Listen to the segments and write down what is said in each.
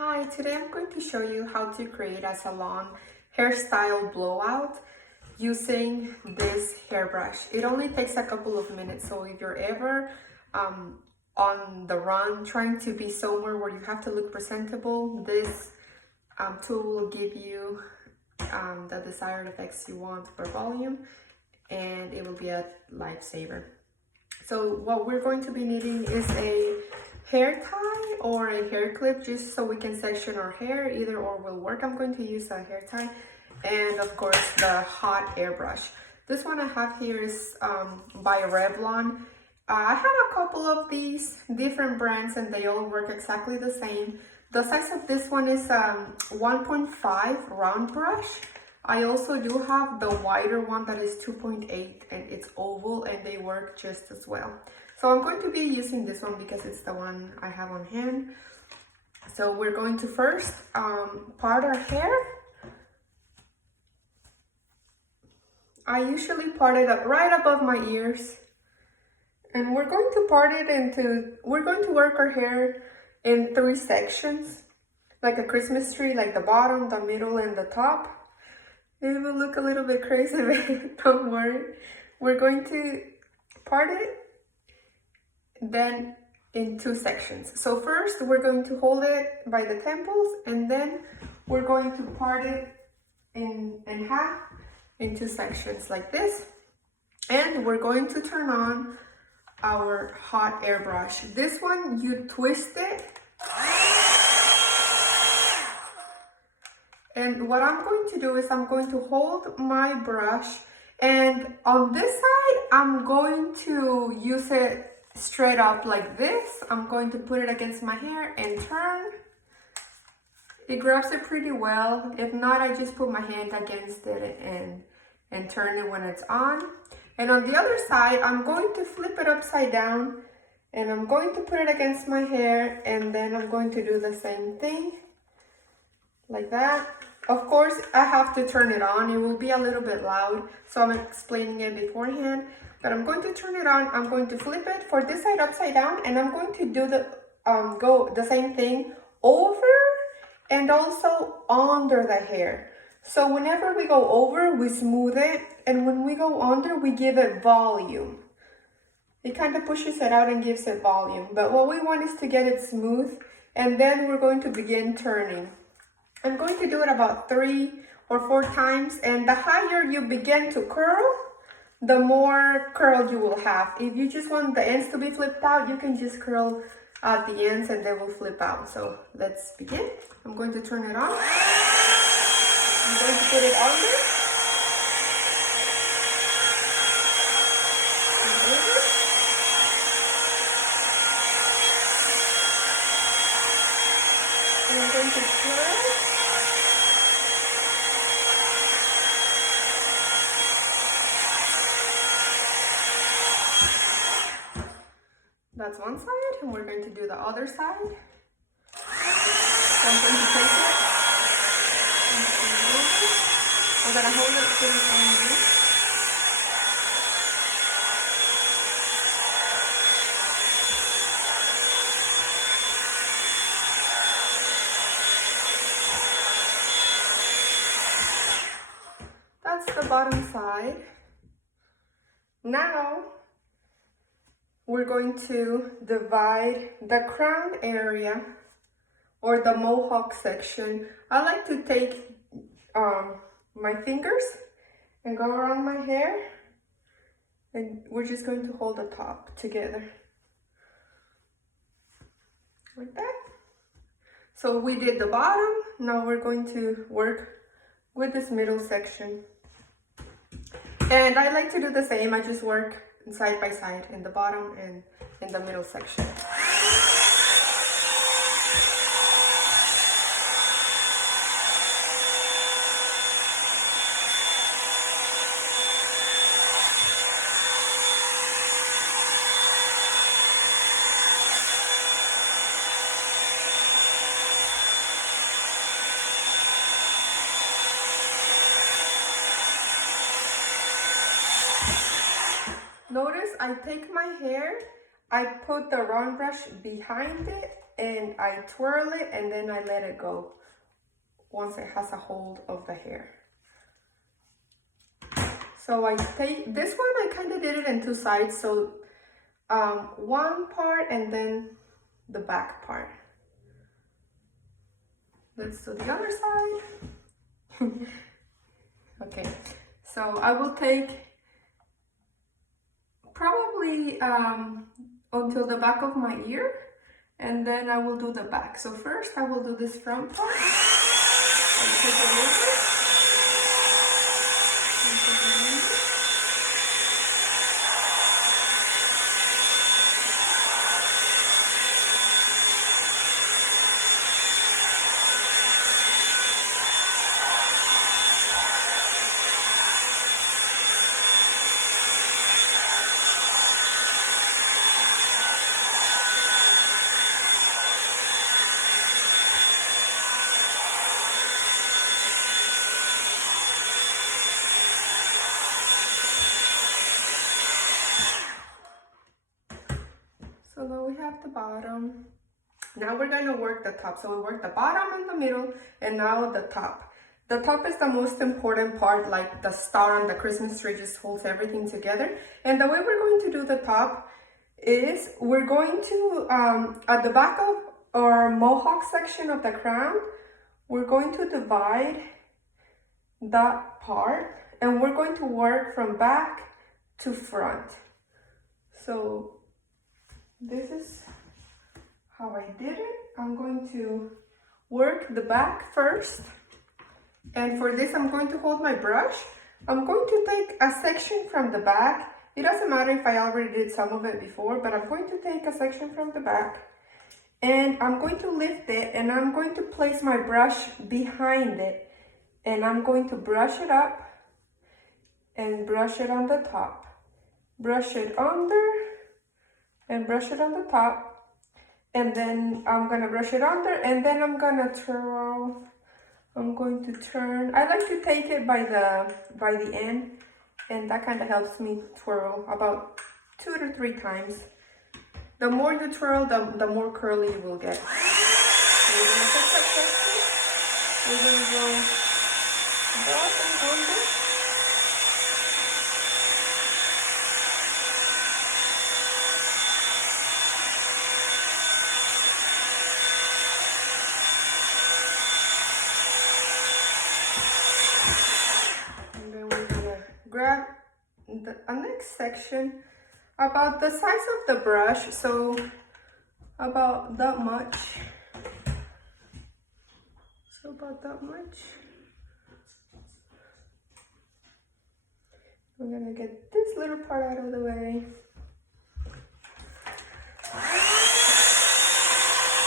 Hi, today I'm going to show you how to create a salon hairstyle blowout using this hairbrush. It only takes a couple of minutes, so if you're ever on the run trying to be somewhere where you have to look presentable, this tool will give you the desired effects you want for volume, and it will be a lifesaver. So what we're going to be needing is a hair tie or a hair clip, just so we can section our hair. Either or will work. I'm going to use a hair tie, and of course the hot airbrush. This one I have here is by Revlon. I have a couple of these different brands and they all work exactly the same. The size of this one is 1.5 round brush. I also do have the wider one that is 2.8 and it's oval, and they work just as well. So I'm going to be using this one because it's the one I have on hand. So we're going to first part our hair. I usually part it up right above my ears. And we're going to part it we're going to work our hair in 3 sections, like a Christmas tree, like the bottom, the middle, and the top. It will look a little bit crazy, but don't worry. We're going to part it then in 2 sections. So first we're going to hold it by the temples, and then we're going to part it in half in 2 sections like this. And we're going to turn on our hot airbrush. This one, you twist it. And what I'm going to do is I'm going to hold my brush, and on this side, I'm going to use it straight up like this. I'm going to put it against my hair and turn. It grabs it pretty well. If not, I just put my hand against it and turn it when it's on. And on the other side, I'm going to flip it upside down, and I'm going to put it against my hair, and then I'm going to do the same thing like that. Of course, I have to turn it on. It will be a little bit loud, so I'm explaining it beforehand. But I'm going to turn it on. I'm going to flip it for this side upside down, and I'm going to do the same thing over and also under the hair. So whenever we go over, we smooth it, and when we go under, we give it volume. It kind of pushes it out and gives it volume. But what we want is to get it smooth, and then we're going to begin turning. I'm going to do it about 3 or 4 times, and the higher you begin to curl, the more curl you will have. If you just want the ends to be flipped out, you can just curl at the ends and they will flip out. So let's begin. I'm going to turn it on. I'm going to put it under. And over. And I'm going to twirl. That's one side, and we're going to do the other side. So I'm going to take it and turn it over. I'm going to hold it to the end. That's the bottom side. Now, we're going to divide the crown area or the mohawk section. I like to take my fingers and go around my hair, and we're just going to hold the top together like that. So we did the bottom. Now we're going to work with this middle section. And I like to do the same. I just work side by side in the bottom and in the middle section. Notice I take my hair, I put the round brush behind it, and I twirl it and then I let it go once it has a hold of the hair. So I take this one, I kind of did it in two sides, so one part and then the back part. Let's do the other side. Okay, so I will take probably until the back of my ear, and then I will do the back. So first I will do this front part. I will take a little bit. So now we have the bottom. Now we're going to work the top. So we work the bottom and the middle, and now the top. The top is the most important part, like the star on the Christmas tree just holds everything together. And the way we're going to do the top is we're going to, at the back of our mohawk section of the crown, we're going to divide that part, and we're going to work from back to front. So this is how I did it. I'm going to work the back first. And for this, I'm going to hold my brush. I'm going to take a section from the back. It doesn't matter if I already did some of it before, but I'm going to take a section from the back. And I'm going to lift it, and I'm going to place my brush behind it. And I'm going to brush it up and brush it on the top. Brush it under and brush it on the top, and then I'm gonna brush it under, and then I'm gonna twirl. I'm going to turn. I like to take it by the end, and that kind of helps me twirl about 2 to 3 times. The more you twirl, the more curly you will get. So we're gonna go up and under. Grab a next section about the size of the brush, so about that much. So about that much. I'm gonna get this little part out of the way.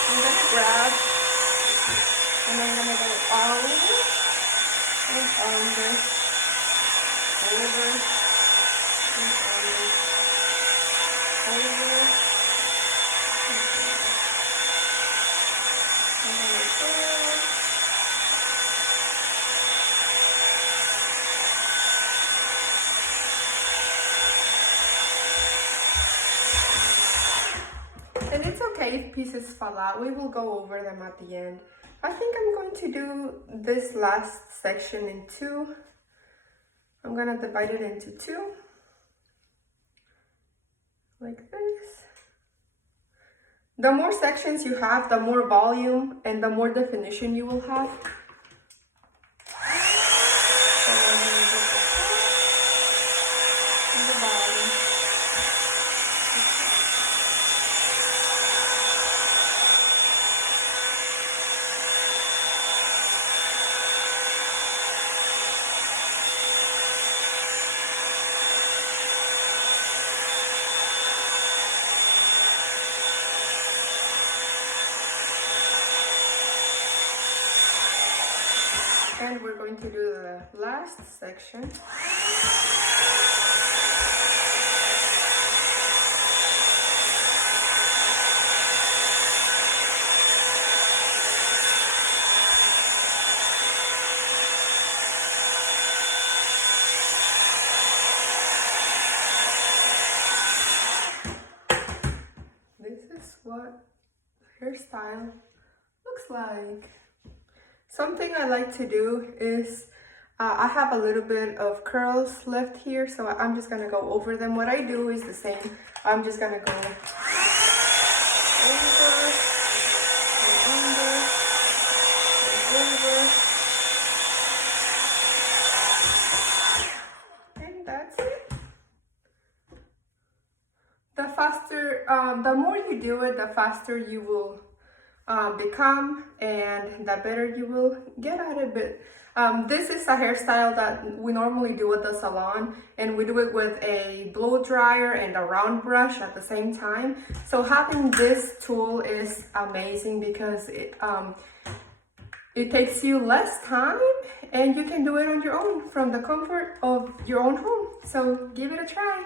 I'm gonna grab, and I'm gonna go over and under. Over and under, over and it's okay if pieces fall out. We will go over them at the end. I think I'm going to do this last section in 2. I'm gonna divide it into 2, like this. The more sections you have, the more volume and the more definition you will have. So I'm gonna get the top and the bottom. And we're going to do the last section. This is what hairstyle hairstyle looks like. Something I like to do is I have a little bit of curls left here, so I'm just gonna go over them. What I do is the same. I'm just gonna go over and under and over. And that's it. The faster, the more you do it, the faster you will become, and the better you will get at it. But this is a hairstyle that we normally do at the salon, and we do it with a blow dryer and a round brush at the same time. So having this tool is amazing because it takes you less time, and you can do it on your own from the comfort of your own home. So give it a try.